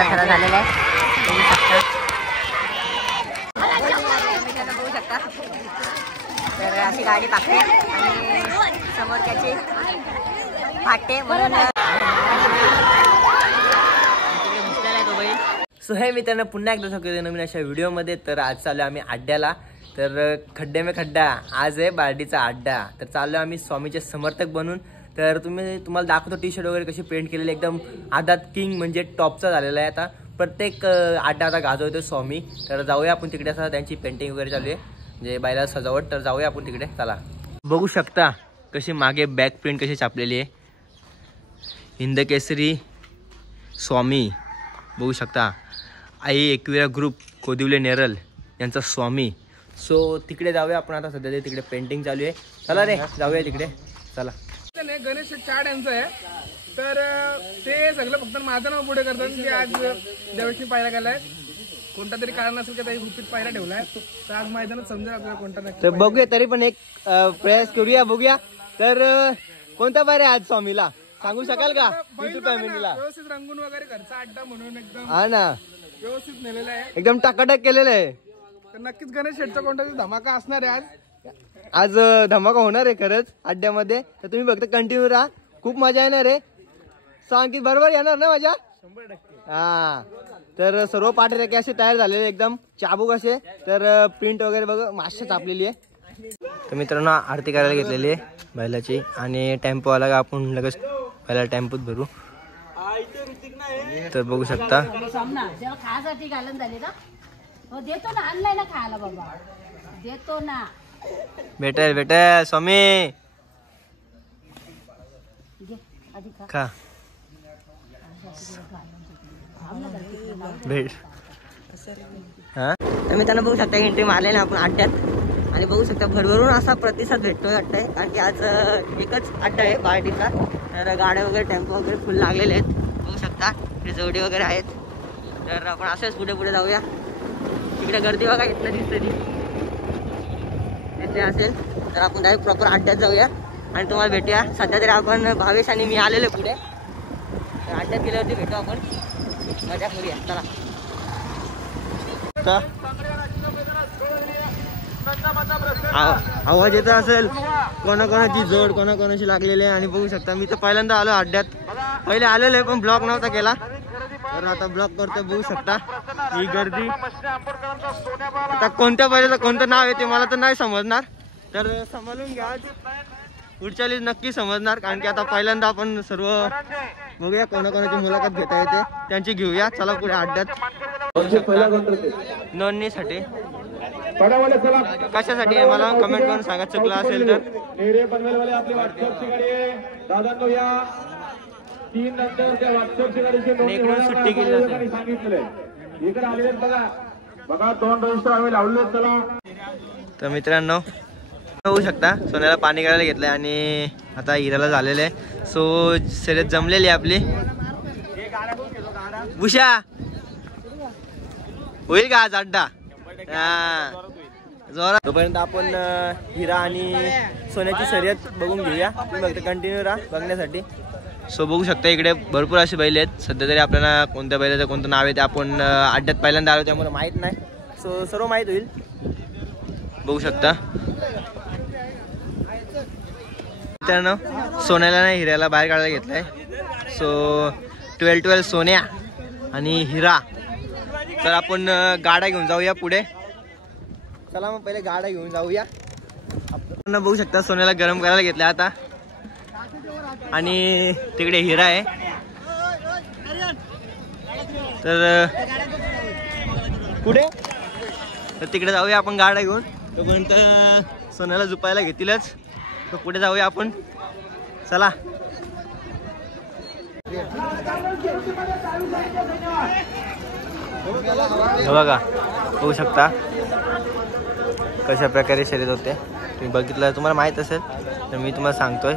गाडीचा खरा झालेला आहे, बघू शकता. बघू शकता तर अशी गाडी पाकते आणि समोर त्याची फाटे म्हणून सो हे मित्रांनो पुन्हा एकदा सगळे नवीन अशा व्हिडिओमध्ये. तर आज चालू आम्ही अड्ड्याला. तर खड्डे में खड्डा आज आहे बार्डीचा अड्डा. तर चाललो आम्ही स्वामीचे समर्थक बनून. तर तुम्हाला दाखवतो टी शर्ट वगैरे कशी पेंट केलेली, एकदम आदात किंग म्हणजे टॉपचा झालेला आहे. आता प्रत्येक अड्डा आता गाजवतो स्वामी. तर जाऊया आपण तिकडे, असं त्यांची पेंटिंग वगैरे चालू आहे म्हणजे बायला सजावट. तर जाऊया आपण तिकडे, चला. बघू शकता कशी मागे बॅक प्रिंट कशी छापलेली आहे, हिंद केसरी स्वामी. बघू शकता आई एकविरा ग्रुप कोदिवले नेरल यांचा स्वामी. सो तिकडे जाऊया आपण आता. सध्या तिकडे पेंटिंग चालू आहे. चला रे जाऊया तिकडे, चला. गणेश चाड यांचं आहे. तर ते सगळं फक्त माझं नाव पुढे करतात की आज देवशी पायरा गेलाय, कोणता तरी कारण असेल की त्याही गुपित पायरा ठेवलाय. तर आज मैदानात समजेल आपल्याला कोणता नाही. तर बघूया, तरी पण एक प्रयास करूया, बघूया. तर कोणता पायरा आहे आज स्वामीला सांगू शकाल का फॅमिलीला? व्यवस्थित रंगून वगैरे घरचा अड्डा म्हणून एकदम हा ना, व्यवस्थित नेलेला आहे, एकदम टकाटक केलेलं आहे. तर नक्कीच गणेश शेठचा कोणता तरी धमाका असणार आहे आज धमाका होणार आहे खरंच अड्ड्यामध्ये. तर तुम्ही फक्त कंटिन्यू राहा, खूप मजा येणार आहे. सांग की बरोबर येणार ना मजा? 100%. हा, तर सर्व पाठे असे तयार झालेले एकदम चाबूक असे. तर प्रिंट वगैरे बघा माश्या छापलेली आहे. तर मित्रांनो आरती करायला घेतलेली आहे बैलाची, आणि टेम्पो आला का आपण लगेच पहिला टेम्पोत भरू. तर बघू शकता खायसाठी घालून झाले ना, देतो ना, आणलाय ना खायला बाबा, देतो ना. भेटेल स्वामी, खा भेट. हा, तर मित्रांनो बघू शकता एंट्री मारले ना आपण अड्ड्यात, आणि बघू शकता भरभरून असा प्रतिसाद भेटतोय वाटतंय, कारण की आज एकच अड्डा आहे बार्डीचा. तर गाड्या वगैरे टेम्पो वगैरे फुल लागलेले आहेत, बघू शकता इकडे जोडी वगैरे आहेत. तर आपण असंच पुढे जाऊया. तिकडे गर्दी बघा, इथलं दिसते ती इथे असेल. तर आपण डायरेक्ट प्रॉपर अड्ड्यात जाऊया आणि तुम्हाला भेटूया. सध्या तरी आपण भावेश आणि मी आलेलो पुढे. तर अड्ड्यात गेल्यावरती भेटू आपण, मजा करूया, चला. आवाज येत असेल कोणाकोणाची जोड कोणाकोणाची लागलेली आहे. आणि बघू शकता मी तर पहिल्यांदा आलो अड्ड्यात, पहिले आलेलो आहे पण ब्लॉक नव्हता केला, तर आता ब्लॉक करतो. बघू शकता ही गर्दी. आता कोणत्या बैलाचं कोणतं नाव आहे ते मला तर नाही समजणार, तर सांभाळून घ्या. पुढच्या वेळेस नक्की समजणार, कारण की आता पहिल्यांदा आपण सर्व बघूया कोणाकोणाची मुलाखत घेता येते त्यांची घेऊया. चला पुढे अड्ड्यात नोंदणीसाठी. कशासाठी आहे मला कमेंट करून सांगा, चुकला असेल तर. सुट्टी केली तर मित्रांनो होऊ शकता सोन्याला पाणी करायला घेतलंय आणि आता हिराला झालेलं आहे. सो शर्यत जमलेली आहे आपली. बुशा होईल का आज अड्डा? हा, जोरात. तोपर्यंत आपण हिरा आणि सोन्याची शर्यत बघून घेऊया. तुम्ही फक्त कंटिन्यू राहा बघण्यासाठी. सो बघू शकता इकडे भरपूर असे बैल आहेत. सध्या तरी आपल्याला कोणत्या बैलाचं कोणतं नाव आहे ते आपण अड्ड्यात पहिल्यांदा आलो त्यामुळे माहीत नाही. सो सर्व माहीत होईल. बघू शकता मित्रांनो सोन्याला नाही हिऱ्याला बाहेर काढायला घेतलंय. सो 12 सोन्या आणि हिरा. तर आपण गाड्या घेऊन जाऊया पुढे. चला मग पहिले गाड्या घेऊन जाऊया. आपण बघू शकता सोन्याला गरम करायला घेतलं आता, आणि तिकडे हिरा आहे. तर पुढे तर तिकडे जाऊया आपण गाड्या घेऊन. तोपर्यंत सोन्याला झुपायला घेतीलच, तर पुढे जाऊया आपण, चला. बघा होऊ शकता कशा प्रकारे शर्यत होते. तुम्ही बघितलं, तुम्हाला माहीत असेल तर मी तुम्हाला सांगतोय.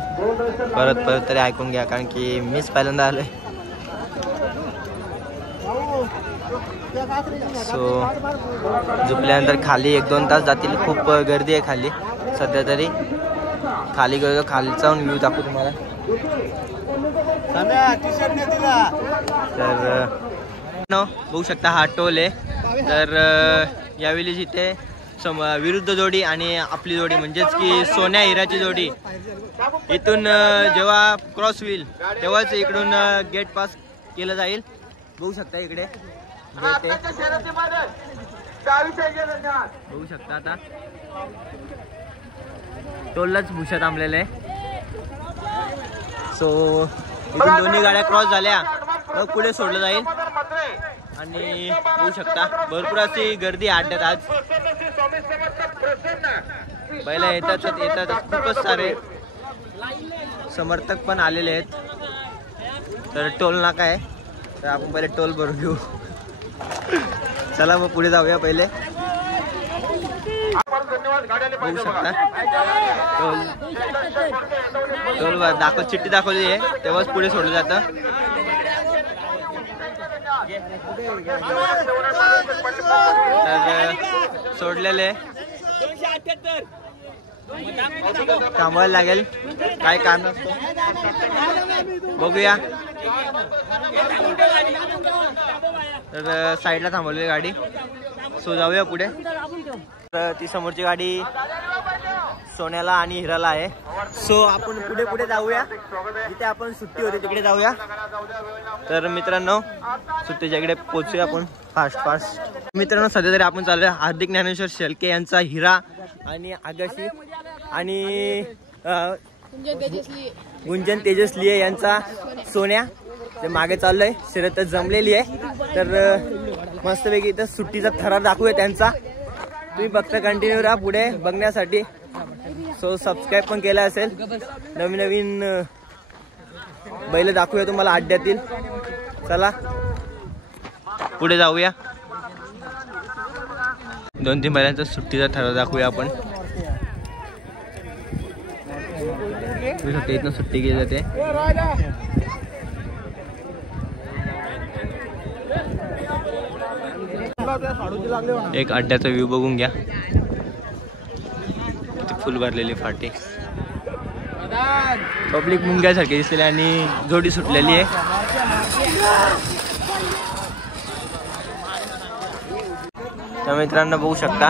परत तरी ऐकून घ्या, कारण की मीच पहिल्यांदा आलोय. सो झोपल्यानंतर खाली 1-2 तास जातील. खूप गर्दी आहे खाली सध्या तरी. खाली गेलो खालीचा जाऊन व्ह्यू दाखवू तुम्हाला. तर बघू शकता हा टोल आहे. तर यावेळी इथे विरुद्ध जोडी आणि आपली जोडी म्हणजेच की सोन्या हिराची जोडी इथून जेव्हा क्रॉस होईल तेव्हाच इकडून गेट पास केलं जाईल. बघू शकता इकडे बघू शकता आता टोललाच भुशा थांबलेले आहे. सो इथून दोन्ही गाड्या क्रॉस झाल्या मग पुढे सोडलं जाईल. आणि बघू शकता भरपूर अशी गर्दी अड्ड्यात आज. पहिला येतात खूपच सारे समर्थक पण आलेले आहेत. तर टोल नाका आहे तर आपण पहिले टोल भरून घेऊ. चला मग पुढे जाऊया. पहिले बघू शकता टोल चिठ्ठी दाखवली आहे तेव्हाच पुढे सोडलं जातं. तर सोडलेले थांबायला लागेल काय कारण असतं बघूया. तर साईडला थांबवली गाडी. सो जाऊया पुढे. तर ती समोरची गाडी सोन्याला आणि हिराला आहे. सो आपण पुढे पुढे जाऊया. जिथे आपण सुट्टी होती तिकडे जाऊया. तर मित्रांनो सुट्टीच्या इकडे पोहोचूया आपण फास्ट. मित्रांनो सध्या तरी आपण चालूया हार्दिक ज्ञानेश्वर शेळके यांचा हिरा आणि आगाशी आणि गुंजन तेजस्ली यांचा सोन्या ते मागे चाललंय. शर्यत जमलेली आहे. तर मस्तपैकी इथं सुट्टीचा थरार दाखवूया त्यांचा. तुम्ही बघता कंटिन्यू राहा पुढे बघण्यासाठी. सो सबस्क्राईब पण केलं असेल. नवीन नवीन बैल दाखवूया तुम्हाला अड्ड्यातील. चला पुढे जाऊया. 2-3 बैलांचा सुट्टीचा थरार दाखवूया आपण. इथनं सुट्टी केली जाते. एक अड्ड्याचा व्ह्यू बघून घ्या. फुल भरलेली फाटी पब्लिक मुंग्यासारखी दिसलेली आणि जोडी सुटलेली आहे. तर मित्रांनो बघू शकता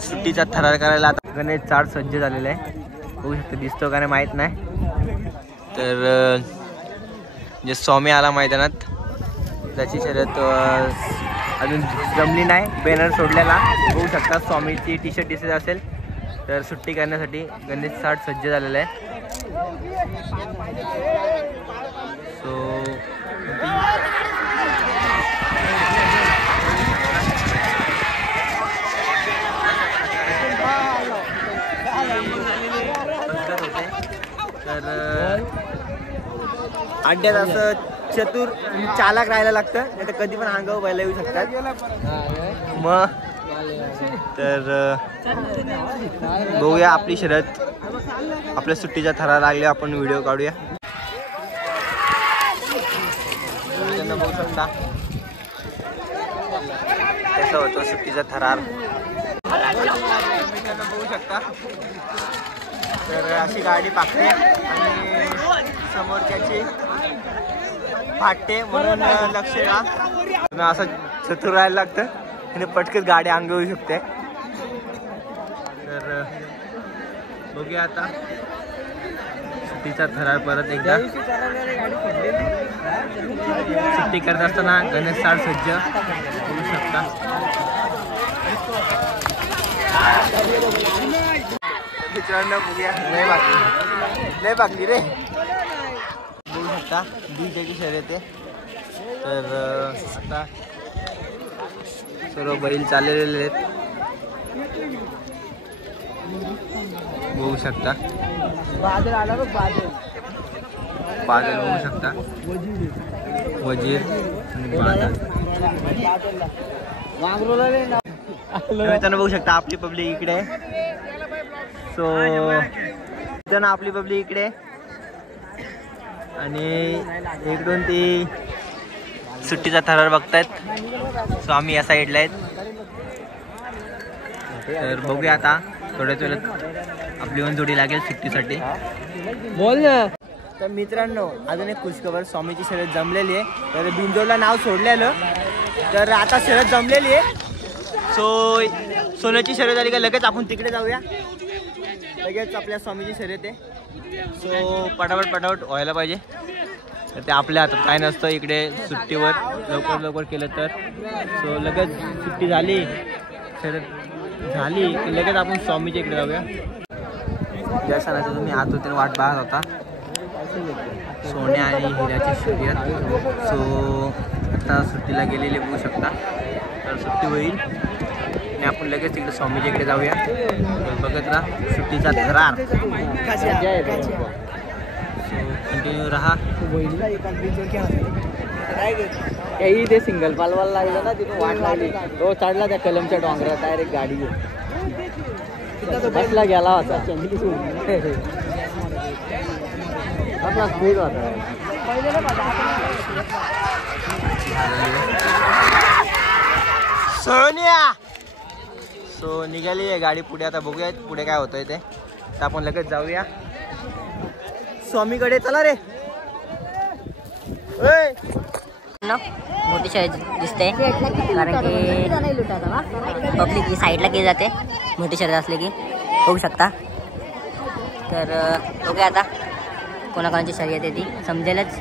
सुट्टीचा थरार करायला आता गणेश चाड सज्ज झालेला आहे. बघू शकता दिसतो का नाही माहीत नाही. तर जे स्वामी आला मैदानात त्याची शर्यत अजून जमली नाही. बॅनर सोडलेला बघू शकता स्वामीची टी शर्ट दिसत असेल. तर सुट्टी करण्यासाठी गणेश चाड सज्ज झालेला आहे. सो तर अड्ड्यात असं चतुर चालक राहायला लागतं नाही तर कधी पण अंगावर बैल येऊ शकतात. मग तर बघूया आपली शर्यत. आपल्या सुट्टीच्या थरार लागले आपण व्हिडिओ काढूया. बघू शकता कसं होतं सुट्टीचा थरार. बघू शकता तर अशी गाडी पाकते आणि समोरच्याची फाटते म्हणून लक्ष द्या. असं चतुर राहायला लागतं आणि पटकन गाडी अंग येऊ शकते. तर बघूया आता सुट्टीचा थरार परत एकदा. सुट्टी करत असताना गणेश चाड सज्ज होऊ शकता. मित्रांनो बघूया लय बाकी रे. बघू शकता डीजेची शर्यत आहे. तर आता सर्व बैल चाललेले आहेत. बघू शकता बादल बघू शकता वजीर आणि बादल. मित्रांनो बघू शकता आपली पब्लिक इकडे आहे. सो मित्रांनो आपली पब्लिक इकडे आणि इकडून ती सुट्टीचा थरार बघतायत. सो आम्ही या साईडला आहेत. तर बघूया आता थोड्याच वेळात आपली पण जोडी लागेल सुट्टीसाठी. बोल ना. तर मित्रांनो अजून एक खुशखबर, स्वामीची शर्यत जमलेली आहे. तर बिंजोडला नाव सोडलेलं, तर आता शर्यत जमलेली आहे. सो सोन्याची शर्यत झाली का लगेच आपण तिकडे जाऊया. लगेच आपल्या स्वामीची शर्यत आहे. सो पटापट व्हायला पाहिजे. तर ते आपल्या हातात काय नसतं. इकडे सुट्टीवर लवकर केलं तर. सो लगेच सुट्टी झाली, शर्यत झाली की लगेच आपण स्वामीच्या इकडे जाऊया. ज्या सणाचं तुम्ही आतुरतेने वाट पाहत होता, सोन्या आणि हिऱ्याची शर्यत. सो आता सुट्टीला गेलेले बघू शकता. तर सुट्टी होईल आणि आपण लगेच तिकडे स्वामीच्या इकडे जाऊया. बघत राहा सुट्टीचा थरार. कंटिन्यू राहा. काही ते सिंगल पालवाला लागलं ना, तिथून वाट लागली. तो चढला त्या कलमच्या डोंगरात डायरेक्ट गाडी बसला गेला होता. आपला स्पीड होता. सोनिया सो निघाली आहे गाडी पुढे. आता बघूया पुढे काय होतंय ते. तर आपण लगेच जाऊया स्वामीकडे. चला रे. मोठी शर्यत दिसते कारण की पब्लिक ही साईडला केली जाते मोठी शर्यत असली की, बघू शकता. तर बघूया आता कोणाकोणाची शर्यत आहे ती समजेलच.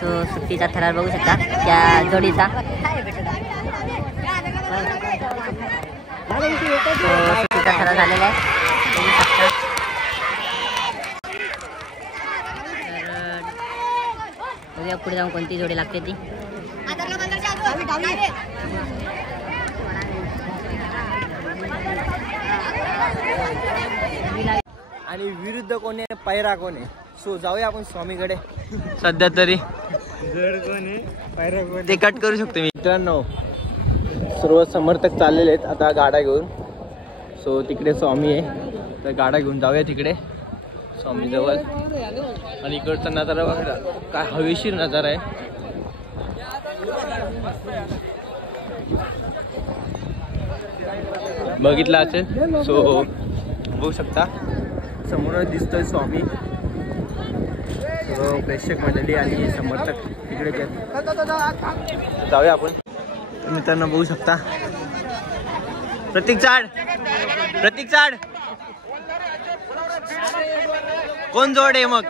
सो सुट्टीचा थरार बघू शकता त्या जोडीचा. सुट्टीचा थरार झालेला आहे बघू शकता. तर बघूया पुढे जाऊन कोणती जोडी लागते ती. आणि विरुद्ध कोण आहे, पैरा कोण आहे. सो जाऊया आपण स्वामीकडे. सध्या तरी ते कट करू शकतो. मित्रांनो सर्व समर्थक चाललेले आहेत आता गाड्या घेऊन. सो तिकडे स्वामी आहे, तर गाड्या घेऊन जाऊया तिकडे स्वामीजवळ. आणि इकडचा नजारा बघा, काय हवेशीर नजारा आहे. बघितला असेल. सो बघू शकता समोर दिसतोय स्वामी. सर्व प्रेक्षक मंडळी आणि समर्थक तिकडे जाऊया आपण. मित्रांनो बघू शकता प्रतीक चाड कोण जोड आहे मग,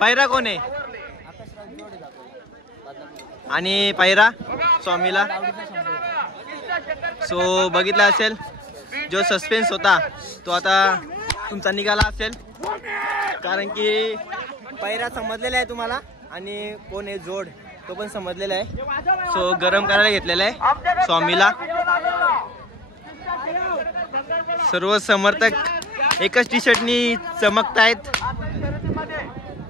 पैरा कोण आहे आणि पैरा स्वामीला. सो बघितला असेल जो सस्पेन्स होता तो आता तुमचा निघाला असेल, कारण की पैरा समजलेला आहे तुम्हाला आणि कोण आहे जोड तो पण समजलेला आहे. सो गरम करायला घेतलेला आहे स्वामीला. सर्व समर्थक एकच टी शर्टनी चमकतायत.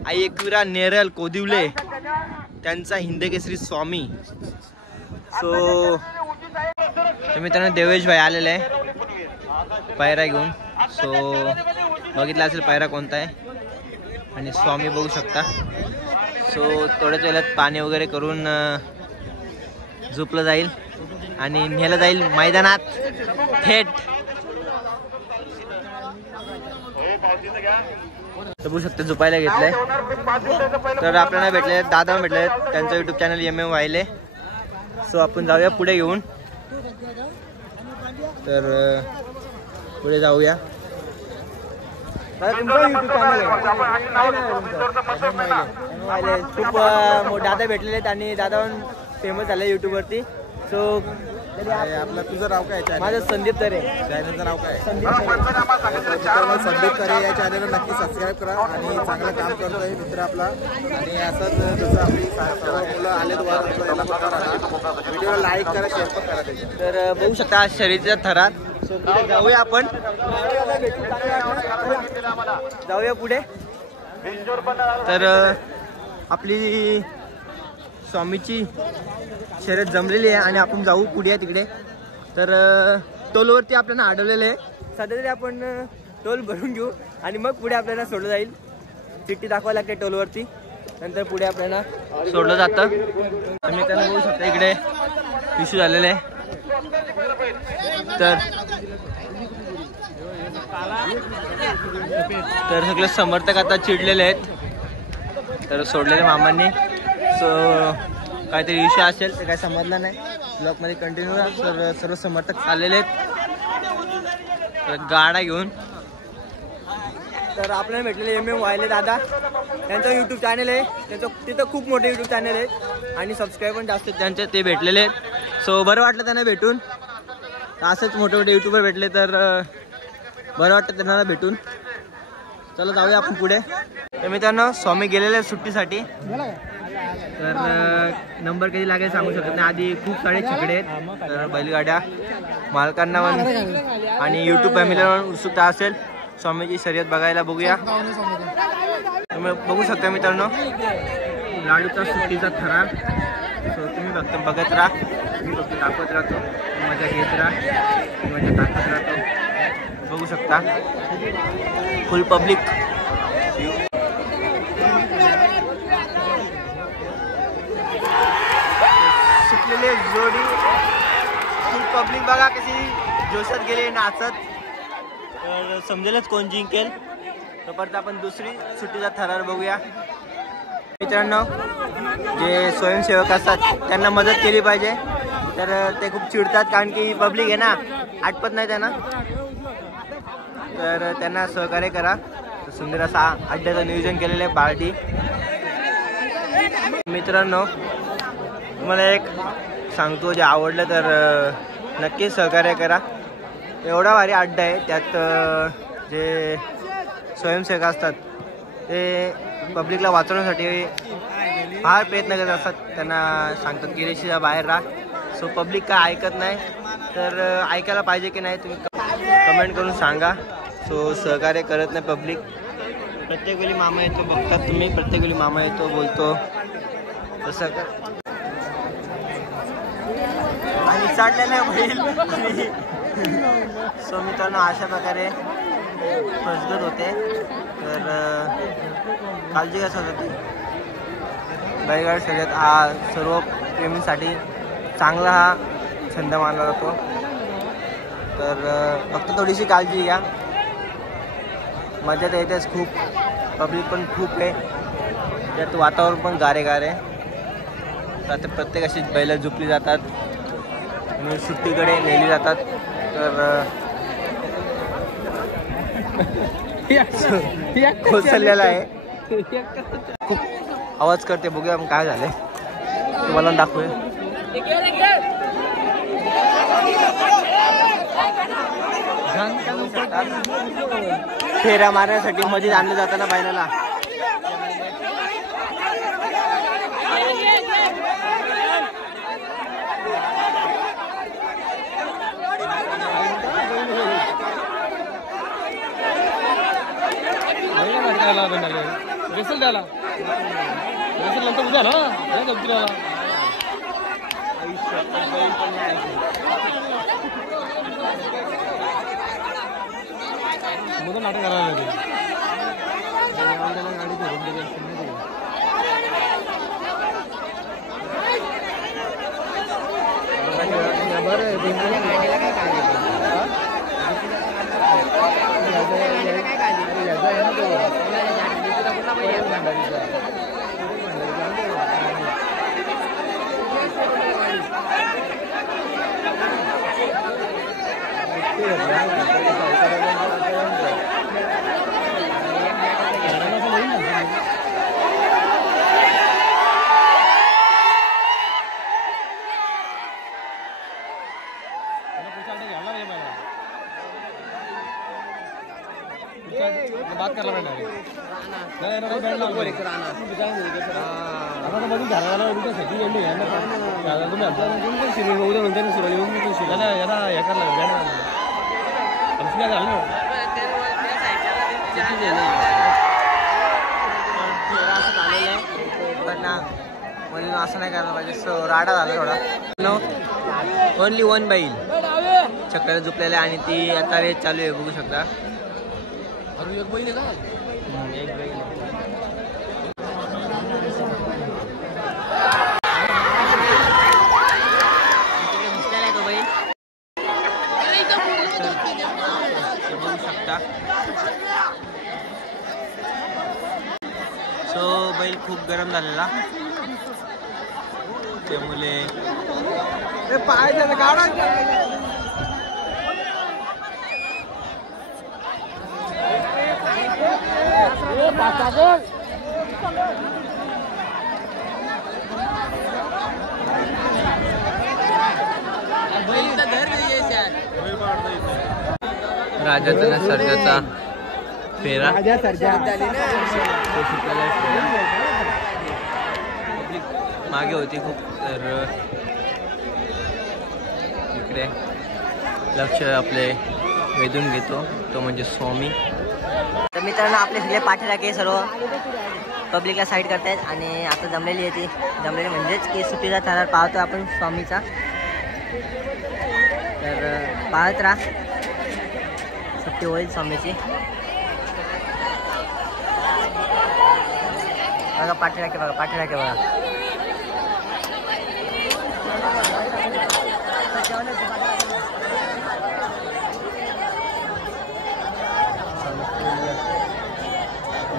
आई एकविरा नेरल कोदिवले त्यांचा हिंदकेसरी स्वामी. सो मित्रांनो देवेश भाई आलेले आहे पायरा घेऊन. सो बघितला असेल पायरा कोणता आहे आणि स्वामी बघू शकता. सो थोड्याच वेळात पाणी वगैरे करून झोपलं जाईल आणि नेलं जाईल मैदानात थेट. बघू शकता झोपायला घेतलंय. तर आपल्याला भेटले दादा भेटले, त्यांचं युट्यूब चॅनल MM वाहिले. सो आपण जाऊया पुढे घेऊन. तर पुढे जाऊया. खूप दादा भेटलेले आहेत आणि दादा पण फेमस झाले युट्यूबवरती. सो आपलं तुझं नाव काय? माझं संदीप तरे. चॅनलचं नाव काय? संदीप तरे. संदीप तरे या चॅनलला नक्की सबस्क्राईब करा आणि चांगलं काम करतोय मित्र आपला. आणि असंच जसं आपली मुलं आले व्हिडिओला लाईक करा, शेअर पण करा त्याची. तर बघू शकता आज शर्यतीचा थरार. सो पुढे जाऊया आपण. जाऊया पुढे. तर आपली स्वामीची शर्यत जमलेली आहे आणि आपण जाऊ पुढे तिकडे. तर टोलवरती आपल्याला अडवलेलं आहे. सध्या तरी आपण टोल भरून घेऊ आणि मग पुढे आपल्याला सोडलं जाईल. चिठ्ठी दाखवायला लागते टोलवरती, नंतर पुढे आपल्याला सोडलं जातं. मी त्यांना बघू शकता इकडे इश्यू झालेले आहे. तर सगळे समर्थक आता चिडलेले आहेत. तर सोडलेल्या मामांनी. सो काहीतरी विषय असेल तर काय समजलं नाही. ब्लॉगमध्ये कंटिन्यू सर्व समर्थक आलेले आहेत गाडा घेऊन. तर आपल्याला भेटलेले MM वायले दादा, त्यांचं यूट्यूब चॅनल आहे. त्यांचं तिथं खूप मोठे यूट्यूब चॅनल आहे आणि सबस्क्राईब पण जास्त आहेत त्यांचे, ते भेटलेले आहेत. सो बरं वाटलं त्यांना भेटून. असंच मोठे मोठे यूट्यूबर भेटले तर बरं वाटतं त्यांना भेटून. चला जाऊया आपण पुढे. तर मित्रांनो स्वामी गेलेले सुट्टीसाठी. तर नंबर कधी लागेल सांगू शकत नाही. आधी खूप सारे छकडे आहेत. तर बैलगाड्या मालकांना पण आणि यूट्यूब फॅमिलीला उत्सुकता असेल स्वामीची शर्यत बघायला. बघूया. तुम्ही बघू शकता मित्रांनो लाडूचा सुट्टीचा थरार. सो तुम्ही फक्त बघत राहा, मी फक्त दाखवत राहतो, मजा घेत राहा, मजा दाखवत राहतो. बघू शकता फुल पब्लिक. सुटलेले जोडी फुल पब्लिक बघा कशी जोशात गेले नाचत. तर समजेलच कोण जिंकेल. तोपर्यंत आपण दुसरी सुट्टीचा थरार बघूया. मित्रांनो जे स्वयंसेवक असतात त्यांना मदत केली पाहिजे. तर ते खूप चिडतात कारण की पब्लिक आहे ना, आटपत नाही त्यांना. तर त्यांना सहकार्य करा. सुंदर असा अड्ड्याचं नियोजन केलेलं आहे पार्टी. मित्रांनो तुम्हाला एक सांगतो, जे आवडलं तर नक्कीच सहकार्य करा. एवढा भारी अड्डा आहे. त्यात जे स्वयंसेवक असतात ते पब्लिकला वाचवण्यासाठी फार प्रयत्न करत असतात. त्यांना सांगतात की रेषेच्या बाहेर राहा. सो पब्लिक काय ऐकत नाही. तर ऐकायला पाहिजे की नाही तुम्ही कमेंट करून सांगा. सो सहकार्य करत नाही पब्लिक. प्रत्येक वेळी मामा येतो बघतात तुम्ही, प्रत्येक वेळी मामा येतो बोलतो तसं कर. आणि चढलेलं बैल. सो मित्रांनो अशा प्रकारे फसगत होते. तर काळजी घ्या स्वतःची. बैलगाडी शर्यत हा सर्व प्रेमींसाठी चांगला हा छंद मानला जातो. तर फक्त थोडीशी काळजी घ्या. मजा तर येतेच खूप. पब्लिक पण खूप आहे. त्यात वातावरण पण गारे गारे. आता प्रत्येक अशी बैलं झुपली जातात आणि सुट्टीकडे नेली जातात. तर कोसळलेला आहे. खूप आवाज करते. बघूया आपण काय झालंय तुम्हाला दाखवूया. फेऱ्या मारण्यासाठी मध्ये आणलं जातं ना बैलाला. रिसल्ट द्याला रिसल्ट नंतर उद्या ना द्याला. मग नाटक करायला गाडी बात करायला म्हणून असं नाही करायला पाहिजे. सो राडा झाला थोडा. ओनली वन बैल चक्राला झुपलेला आणि ती आता रेस चालू आहे बघू शकता. एक बैल आहे का? एक बैल बघू शकता. सो बैल खूप गरम झालेला त्यामुळे राजाचा ना सर्जाचा फेरा मागे होती खूप तर इकडे लक्ष आपले वेधून घेतो तो म्हणजे स्वामी. तर मित्रांनो आपले सगळे पाठीराखे सर्व पब्लिकला साईड करतायत आणि आता जमलेली आहे ती जमलेली म्हणजेच की सुट्टीचा थरार पाहतो आपण स्वामीचा. तर पाहत राहा सुट्टी होईल स्वामीची. बघा पाठीराखे बघा पाठीराखे बघा.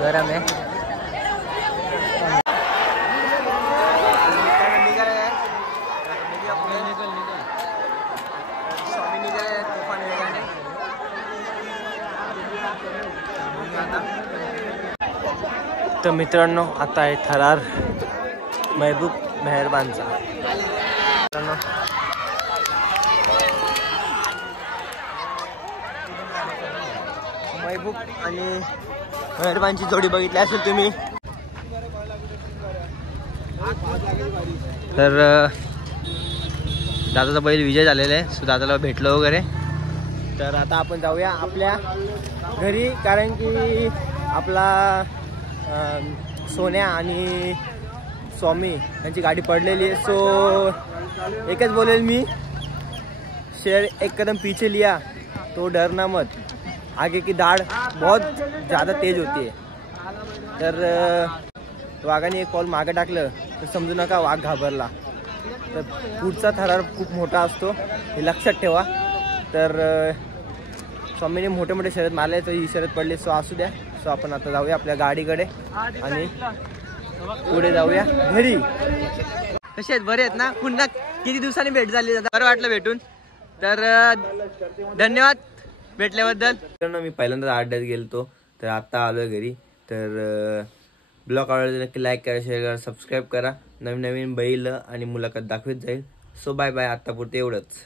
गरम आहे. तर मित्रांनो आता आहे थरार महबूब मेहरबानचा. मित्रांनो महबूब आणि मेहरबानची जोडी बघितली असेल तुम्ही. तर दादाचा बैल विजय झालेला आहे सो दादाला भेटलो वगैरे. तर आता आपण जाऊया आपल्या घरी कारण की आपला सोन्या आणि स्वामी यांची गाडी पडलेली है. सो एकच बोलेल मी शेर एक कदम पीछे लिया तो डरना मत, आगे की दाढ़ बहुत ज़्यादा तेज होती है. तर वाघाने एक पाऊल मागे टाकलं तर समजू नका वाघ घाबरला. तर पुढचा थरार खूप मोठा असतो हे लक्षात ठेवा. तर स्वामीने मोठे मोठे शर्यत मारले तर ही शर्यत पडली. सो असू द्या. सो आपण आता जाऊया आपल्या गाडीकडे आणि पुढे जाऊया घरी. कसे आहेत बरे आहेत ना. पुन्हा किती दिवसांनी भेट झाली बरं वाटलं भेटून. तर धन्यवाद भेटल्याबद्दल. मी पहिल्यांदा अड्ड्यात गेलतो तर आता आलोय घरी. तर ब्लॉग आवडला नक्की लाईक करा शेअर करा सबस्क्राईब करा. नवीन नवीन बैल आणि मुलाखत दाखवत जाईल. So bye bye. आत्तापुरते एवढंच.